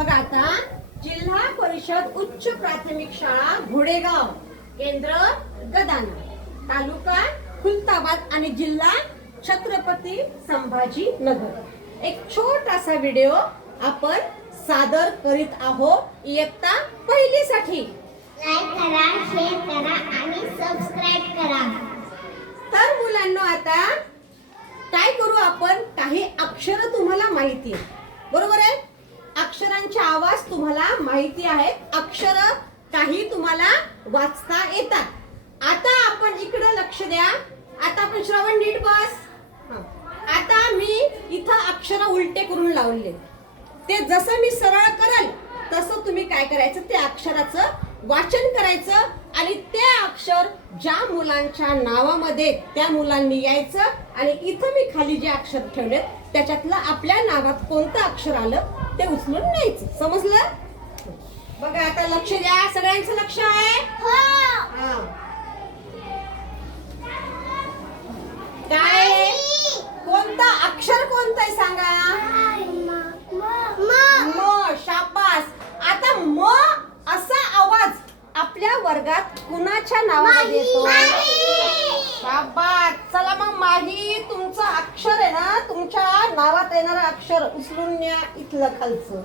बघा आता जिल्हा परिषद उच्च प्राथमिक शाळा घोडेगाव, केंद्र गदाना, तालुका खुलताबाद आणि जिल्हा छत्रपती संभाजीनगर। एक छोटासा व्हिडिओ आपण सादर करीत आहोत इयत्ता पहिलीसाठी। लाईक करा, शेअर करा आणि सबस्क्राइब करा। तर मुलांनो आता काय करू आपण, काही अक्षर तुम्हाला माहिती आहे बरोबर आहे, अक्षरांचे आवाज तुम्हाला माहिती आहेत, अक्षर काही तुम्हाला वाचता येतात। आता आपण इकडे लक्ष द्या, आता आपण श्रवण नीट बस। आता मी इथं अक्षर उलटे करून लावले, ते जसं मी सरळ करल तसं तुम्ही काय करायचं, ते अक्षराचं वाचन करायचं आणि ते अक्षर ज्या मुलांच्या नावामध्ये त्या मुलांनी यायचं आणि इथं मी खाली जे अक्षर ठेवलेत त्याच्यातलं आपल्या नावात कोणतं अक्षर आलं ते उचलून न्यायचं। समजलं? बघा आता लक्ष द्या, सगळ्यांचं लक्ष आहे? हो। काय कोणतं अक्षर कोणतं आहे सांगा? म। शाबास। आता म असा आवाज आपल्या वर्गात कुणाच्या नावामध्ये येतो? शाबास। चला मग माही तुमचं अक्षर आहे ना, तुमच्या नावात येणारं अक्षर उचलून न्या इथलं खालचं।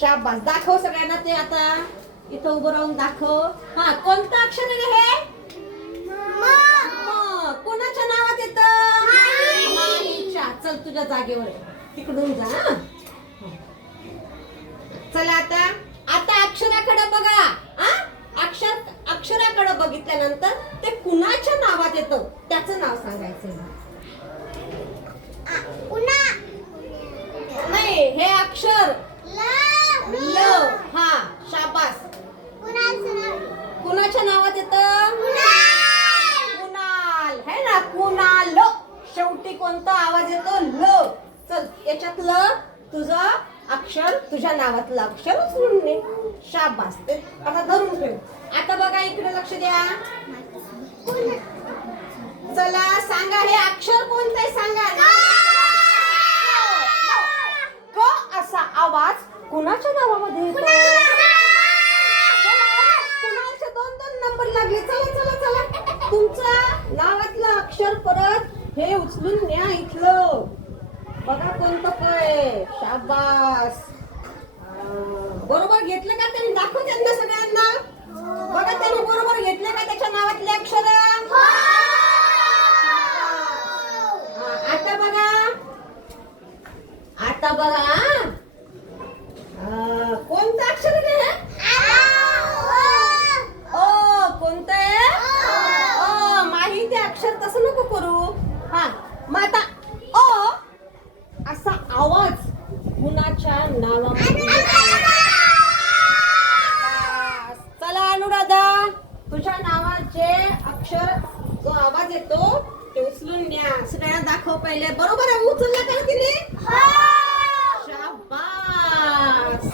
शाबास। दाखव सगळ्यांना ते, आता इथं उभं राहून दाखव। हा कोणतं अक्षर आहे हे? म। कोणाच्या नावात येतं? माहीच्या। चल तुझ्या जागेवर तिकडून जा। चला आता आता अक्षराकडे बघा। अक्षराकडे बघितल्यानंतर ते कुणाच्या नावात येतं त्याचं नाव सांगायचं। नाही, हे अक्षर ल। हा शाबास। कुणाच्या नावात येतं? कुणाल है ना, कुणाल। शेवटी कोणता आवाज येतो? ल। चल याच्यातलं तुझं अक्षर, तुझ्या नावातलं अक्षर उचलून ने। शाबास। ते आता धरून ठेव। आता बघा इकडे लक्ष द्या। चला सांगा, हे अक्षर कोणतं आहे सांगा। क असा आवाज कुणाच्या नावामध्ये येतो? कुणालचे 2-2 नंबर लागले। चला चला चला, तुमचं नावातलं अक्षर परत हे उचलून न्या इथलं। बघा कोणतं काय। शाबास। बरोबर घेतलं का त्यांनी? दाखव त्यांना सगळ्यांना। बघा त्यांनी बरोबर घेतलं का त्याच्या नावातले अक्षर? आता बघा, आता बघा कोणतं अक्षर आहे? ओ। कोणतं आहे? ओ। माहिती अक्षर तसं नको करू। हा मग आता ओ असा आवाज कुणाच्या नावामध्ये? चला अनुराधा, तुझ्या नावाचे अक्षर जो आवाज येतो ते उचलून न्या। सगळ्यांना दाखव पहिले। बरोबर आहे, उचलला का तिने? शाबास।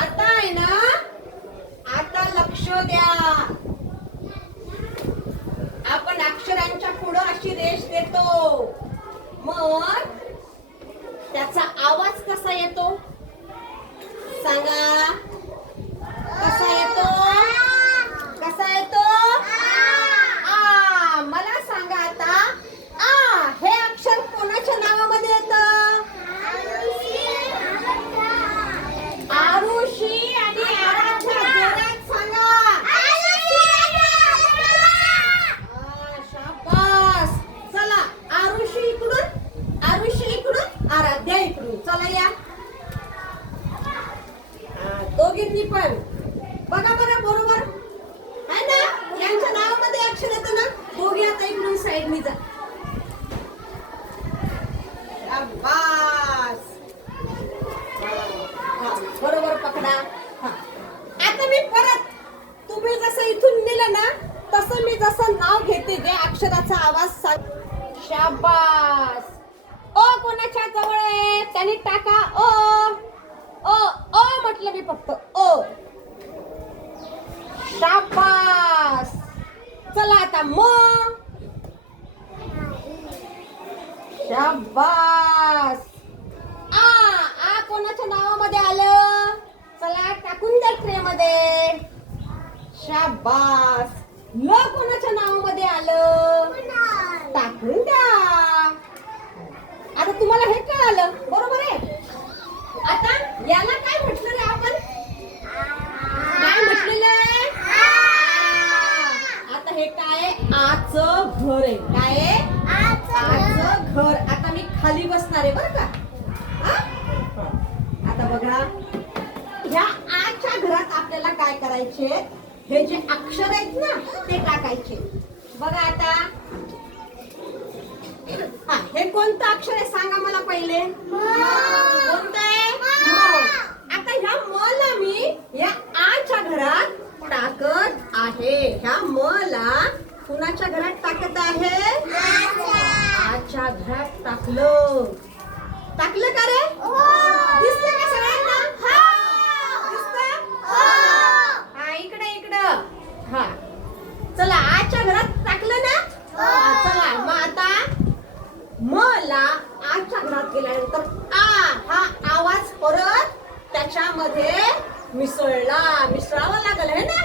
आता आहे ना, आता लक्ष द्या, आपण अक्षरांच्या पुढे अशी रेष देतो, मग त्याचा आवाज कसा येतो सांगा? कसा येतो? कसा येतो? आ। मला सांगा आता, आ हे अक्षर कोणाच्या नावामध्ये येतं? आरुषी आणि आराध्या। जोरात सांगा। शाबास। चला आरुषी इकडून, आरुषी इकडून, आराध्या इकडून। चला या दोघींनी पण बघा बरं बरोबर आहे ना, यांच्या नावामध्ये अक्षर येतं ना। दोघी आता इकडून साईडनी जा। शाबास। बरोबर पकडा। आता मी परत, तुम्ही जसं इथून नेलं ना तसं मी जसं नाव घेते ते अक्षराचा आवाज सांग। शाबास। ओ कोणाच्या जवळ आहे त्यांनी टाका ओ। ओ ओ म्हटलं मी फक्त ओ। शाबास। चला आता म। शाबास। आ कोणाच्या नावामध्ये आलं? नावामध्ये? शाबास. ल कोणाच्या नावामध्ये आलं? टाकून द्या. आता तुम्हाला हे कळालं, बरोबर आहे? आता याला काय म्हटलं रे आपण? काय म्हटलेलं आहे? आता हे काय आहे? आचं घर आहे. काय आहे? आचं घर. आता मी खाली बसणार आहे बरं का? हा? आता बघा, ह्या आच्या घरात आपल्याला काय करायचे? हे जे अक्षर आहेत ना ते टाकायचे. बघा आता, हा, हे कोणतं अक्षर आहे सांगा मला पहिले. कोणतं आहे? म. आता ह्या म ला मी या आच्या घरात टाकत आहे. ह्या म ला कुणाच्या घरात टाकत आहे? आच्या घरात टाकलं. टाकलं का रे? दिसतंय का सगळ्यांना? दिसतंय? हा, इकडं. हा, चला आच्या घरात टाकलं ना? चला मग आता म ला आच्या घरात गेल्यानंतर आ हा आवाज परत त्याच्यामध्ये मिसळावा लागल है ना?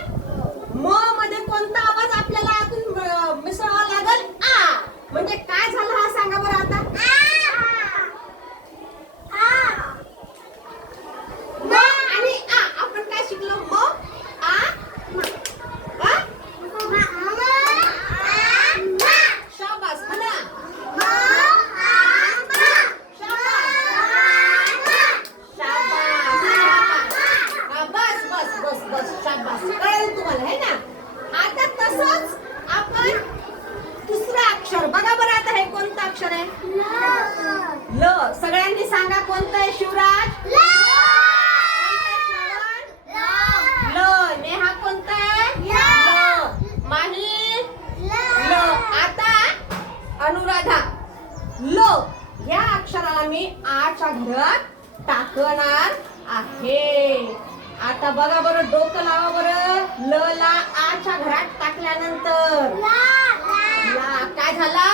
म मध्ये कोणता आवाज आपल्याला आतून मिसळावा लागल? आ. म्हणजे काय झालं हा सांगा बरं आता. म आणि आ आपण काय शिकलो? म आ शाबास म्हणा. बस शाबास. कळेल तुम्हाला है ना? आता तसंच आपण दुसरं अक्षर बघा बरं. आता हे कोणतं अक्षर आहे? ल. सगळ्यांनी सांगा कोणतं आहे शिवराज? ल. नेहा कोणतं आहे? ल. माही? ल. आता अनुराधा. ल या अक्षराला मी आच्या घरात टाकणार आहे. आता बघा बरं, डोकं लावा बरं. ल ला आच्या घरात टाकल्यानंतर ला काय झाला?